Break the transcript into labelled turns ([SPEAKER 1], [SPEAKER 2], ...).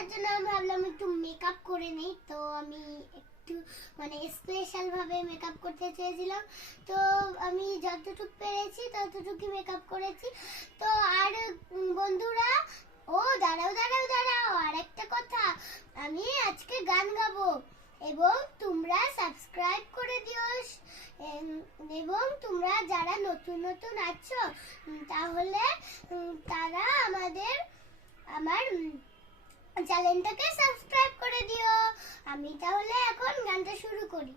[SPEAKER 1] তার জন্য আমি ভাবলাম একটু মেকআপ করে নেই, তো আমি একটু মানে স্পেশাল ভাবে মেকআপ করতে চেয়েছিলাম। তো আমি যতটুকু পেরেছি ততটুকু মেকআপ করেছি। তো আর বন্ধুরা, ও দাঁড়াও দাঁড়াও দাঁড়াও, আর একটা কথা, আমি আজকে গান গাবো এবং তোমরা সাবস্ক্রাইব করে দিও। এবং তোমরা যারা নতুন নতুন আছো তাহলে তারা আমাদের, আমার চ্যানেলটাকে সাবস্ক্রাইব করে দিও। আমি তাহলে এখন গানটা শুরু করি।